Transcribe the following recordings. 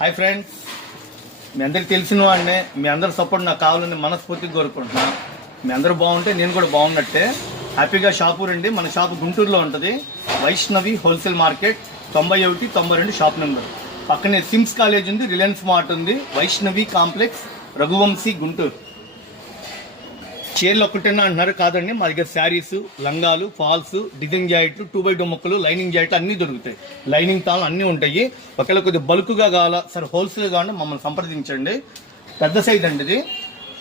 Hi friends, మీ అందరికి తెలిసిన వాడినే. మీ అందరి సపోర్ట్ నాకు కావాలని మనస్ఫూర్తిగా కోరుకుంటున్నా. మీ అందరూ బాగుంటే నేను కూడా బాగున్నట్టే. హ్యాపీగా షాపు రండి. మన షాపు గుంటూరులో ఉంటుంది. Vaishnavi wholesale market 91 92 shop number. పక్కనే సిమ్స్ కాలేజ్ ఉంది, రిలయన్స్ మార్ట్ ఉంది, వైష్ణవి కాంప్లెక్స్, రఘువంశీ, గుంటూరు. చీరలు ఒక్కటేనా అంటున్నారు? కాదండి, మా దగ్గర శారీస్, లంగాలు, ఫాల్స్, డిజైన్ జాకెట్లు, 2x2 ముక్కలు, లైనింగ్ జాకెట్లు అన్నీ దొరుకుతాయి. లైనింగ్ తాళ్ళు అన్నీ ఉంటాయి. ఒకవేళ కొద్దిగా బల్క్గా కావాలా సరే, హోల్సేల్ కావాలంటే మమ్మల్ని సంప్రదించండి. పెద్ద సైజ్ అండి ఇది,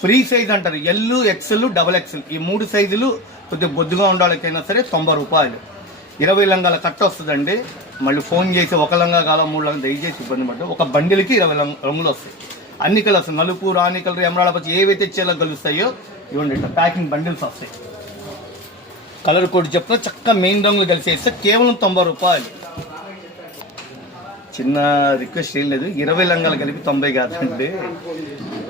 ఫ్రీ సైజ్ అంటారు. ఎల్, ఎక్సెల్, XXL ఈ 3 సైజులు కొద్దిగా బొద్దుగా ఉండాలకైనా సరే 90 రూపాయలు. 20 లంగాల కట్ట వస్తుందండి. మళ్ళీ ఫోన్ చేసి ఒక లంగా కాల 3 లంగా దయచేసి ఇబ్బంది పడ్డా. ఒక బండిల్కి 20 రంగులు వస్తాయి. అన్ని కలర్స్, నలుపు, రాణి కలర్, ఎమరాడ పచ్చి, ఏవైతే చీరలో కలుస్తాయో ఇవ్వండి. ఇట్లా ప్యాకింగ్ బండిల్స్ వస్తాయి. కలర్ కోడ్ చెప్తున్నా, చక్కగా మెయిన్ రంగులు కలిసేస్తే కేవలం 90 రూపాయలు. చిన్న రిక్వెస్ట్ ఏం లేదు, 20 లంగాలు కలిపి 90 కాదండి,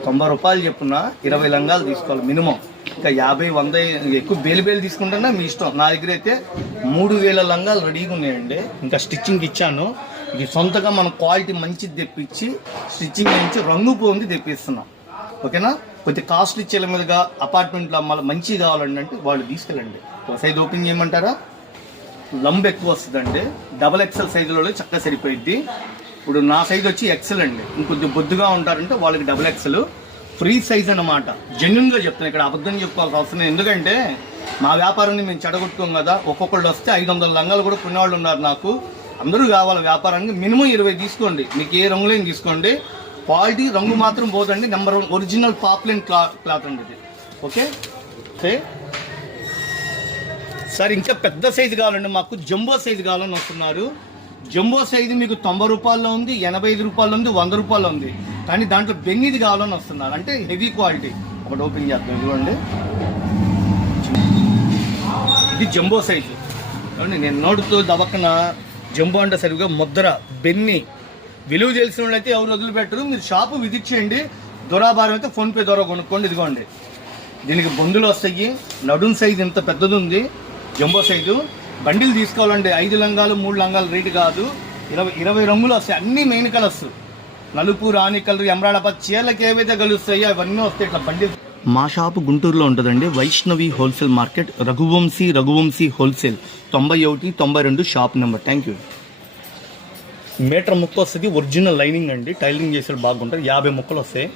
90 రూపాయలు చెప్పున 20 లంగాలు తీసుకోవాలి మినిమం. ఇంకా 50, 100 ఎక్కువ బేలు తీసుకుంటున్నా మీ ఇష్టం. నా దగ్గర అయితే 3000 లంగాలు రెడీగా ఉన్నాయండి. ఇంకా స్టిచ్చింగ్ ఇచ్చాను. ఇది సొంతగా మన క్వాలిటీ మంచిది తెప్పించి స్టిచ్చింగ్ నుంచి రంగు పోంది తెప్పిస్తున్నాం. ఓకేనా? కొద్ది కాస్ట్లీ చీల మీదుగా అపార్ట్మెంట్లో మళ్ళీ మంచిగా కావాలండి అంటే వాళ్ళు తీసుకెళ్ళండి. సైజ్ ఓపెన్ చేయమంటారా? లంబ్ ఎక్కువ వస్తుందండి. XXL సైజులో చక్కగా సరిపోయిద్ది. ఇప్పుడు నా సైజ్ వచ్చి ఎక్సెల్ అండి. ఇంకొద్ది బొద్దుగా ఉంటారంటే వాళ్ళకి XXL ఫ్రీ సైజ్ అన్నమాట. జెన్యున్గా చెప్తాను, ఇక్కడ అబద్ధం చెప్పుకోవాల్సిన అవసరం లేదు. ఎందుకంటే మా వ్యాపారాన్ని మేము చెడగొట్టుకోం కదా. ఒక్కొక్కళ్ళు వస్తే 500 లంగాలు కూడా కొనేవాళ్ళు ఉన్నారు నాకు. అందరూ కావాలి వ్యాపారానికి. మినిమం 20 తీసుకోండి. మీకు ఏ రంగులేని తీసుకోండి. క్వాలిటీ రంగు మాత్రం పోదండి. నెంబర్ 1 ఒరిజినల్ పాప్లైన్ క్లాత్ అండి ఇది. ఓకే సార్, ఇంకా పెద్ద సైజు కావాలండి. మాకు జంబో సైజు కావాలని వస్తున్నారు. జంబో సైజు మీకు 90 రూపాయల్లో ఉంది, 85 రూపాయలు ఉంది, 100 రూపాయలు ఉంది. కానీ దాంట్లో బెంగిది కావాలని వస్తున్నారు, అంటే హెవీ క్వాలిటీ. ఒకటి ఓపెన్ చేస్తాం, ఇదిగోండి. ఇది జంబో సైజు. నేను నోటుతో దవక్కన జంబో అంటే సరిగ్గా ముద్ర, బెన్ని విలువ తెలిసిన వాళ్ళైతే ఎవరు వదిలిపెట్టరు. మీరు షాపు విజిట్ చేయండి. దొరాభారం అయితే ఫోన్పే ద్వారా కొనుక్కోండి. ఇదిగోండి, దీనికి బొందులు వస్తాయి. నడుం సైజు ఇంత పెద్దది ఉంది, జంబో సైజు. బండిలు తీసుకోవాలండి. 5 లంగాలు 3 లంగాలు రేటు కాదు. 20 రంగులు వస్తాయి. అన్ని మెయిన్ కలర్స్, నలుపు, రాణి కలర్, ఎమరాడ పచ్చి, చీరలకు ఏవైతే కలుస్తాయో అవన్నీ వస్తాయి ఇట్లా బండిలు. మా షాపు గుంటూరులో ఉంటుందండి. Vaishnavi wholesale market, Raghuvamshi wholesale, 91 92 shop number. Thank you. Meter ముక్క వస్తుంది, ఒరిజినల్ లైనింగ్ అండి. టైలింగ్ చేసేది బాగుంటుంది. 50 ముక్కలు వస్తాయి.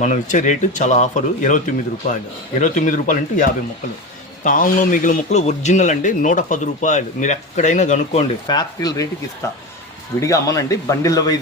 మనం ఇచ్చే రేటు చాలా ఆఫరు, 29 రూపాయలు. 29 రూపాయలు అంటే 50 ముక్కలు. తాను మిగిలిన ముక్కలు ఒరిజినల్ అండి, 110 రూపాయలు. మీరు ఎక్కడైనా కనుక్కోండి, ఫ్యాక్టరీ రేటుకి ఇస్తా. విడిగా అమ్మనండి, బండిల్ వైజ్